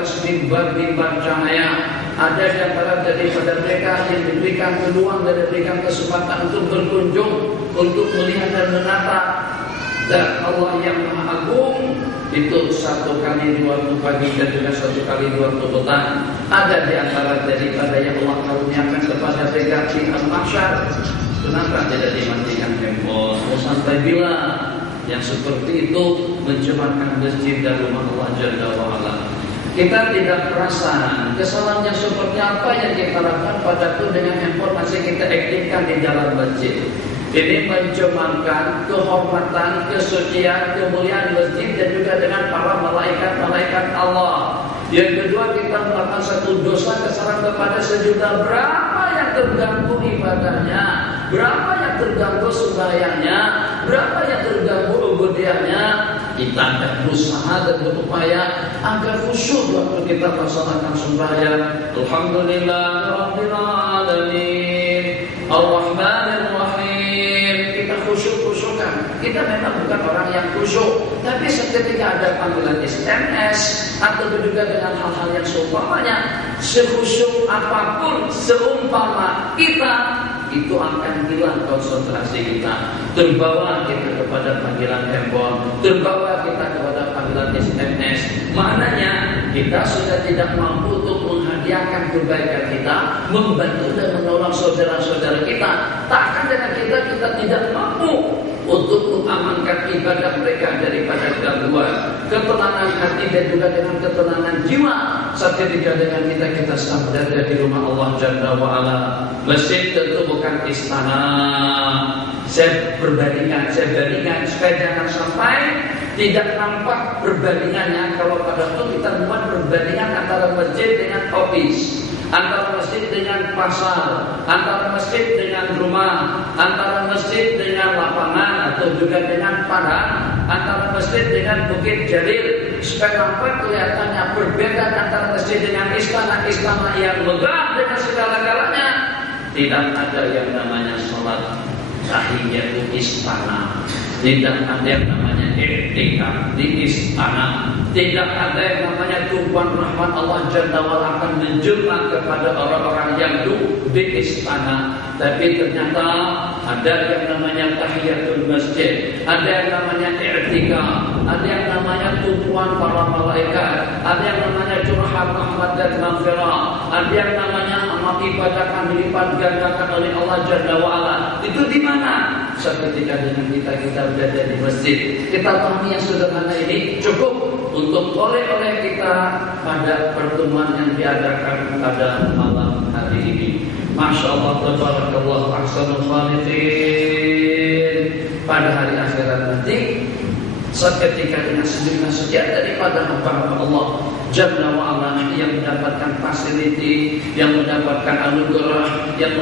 atas mimbar-mimbar cahaya. Ada di antara daripada mereka yang diberikan peluang dan diberikan kesempatan untuk berkunjung, untuk melihat dan menatap dan Allah yang Maha Agung. Itu 1 kali 2 waktu pagi dan juga 1 kali 2 waktu petang. Ada di antara daripada yang Allah karuniakan kepada mereka di al-mahsyar. Kenapa tidak dimatikan handphone? Sampai bila yang seperti itu mencemarkan masjid dan rumah Allah Jalla wa'ala? Kita tidak perasan kesalahan yang seperti apa yang kita lakukan pada itu dengan handphone masih kita aktifkan di dalam masjid. Ini mencemarkan kehormatan, kesucian, kemuliaan masjid dan juga dengan para malaikat-malaikat Allah. Yang kedua, kita melakukan satu dosa kesalahan kepada sejuta. Berapa yang terganggu ibadahnya, berapa yang terganggu sembahyangnya, berapa yang terganggu ubudiyahnya. Kita akan berusaha dan berupaya agar khusyuk waktu kita melaksanakan sembahyang. Alhamdulillahirabbil alamin, Ar-Rahmanir Rahim. Kita khusyuk-khusyukan. Kita memang bukan orang yang khusyuk, tapi seketika ada panggilan SMS atau juga dengan hal-hal yang seumpamanya, sekhusyuk apapun seumpama kita, itu akan hilang konsentrasi kita. Terbawa kita kepada panggilan handphone, terbawa kita kepada panggilan SMS. Maknanya kita sudah tidak mampu untuk menghadiahkan kebaikan kita, membantu dan menolong saudara-saudara kita. Takkan dengan kita tidak mampu untuk mengamankan ibadah mereka daripada gangguan, ketenangan hati dan juga dengan ketenangan jiwa. Seketika dengan kita sedang berada di rumah Allah Jalla wa'ala. Masjid tentu bukan istana. Saya bandingkan supaya jangan sampai tidak nampak perbandingannya. Kalau pada itu kita membuat perbandingan antara masjid dengan office, antara masjid dengan pasar, antara masjid dengan rumah, antara masjid dengan lapangan atau juga dengan padang, antara masjid dengan Bukit Jalil. Supaya nampak kelihatannya perbedaan antara masjid dengan istana-istana yang megah dengan segala-galanya. Tidak ada yang namanya sholat tahiyatul istana, tidak ada yang namanya i'tikaf di istana, tidak ada yang namanya tumpahan rahmat Allah Jalla wa'ala akan menjelma kepada orang-orang yang di istana. Tapi ternyata ada yang namanya tahiyatul masjid, ada yang namanya i'tikaf, ada yang namanya tumpuan para malaikat, ada yang namanya curhat rahmat dan maghfirah, ada yang namanya amal ibadah akan dilipat gandakan oleh Allah Jalla wa'ala. Itu di mana? Seketika dengan kita berada di masjid. Kita pahami yang sederhana ini cukup untuk oleh-oleh kita pada pertemuan yang diadakan pada malam hari ini. Masya Allah, tabarakallah, ahsanul khaliqin. Pada hari akhirat nanti, seketika dengan sendirinya saja daripada hamba Allah Jalla wa'ala yang mendapatkan fasiliti, yang mendapatkan anugerah, yang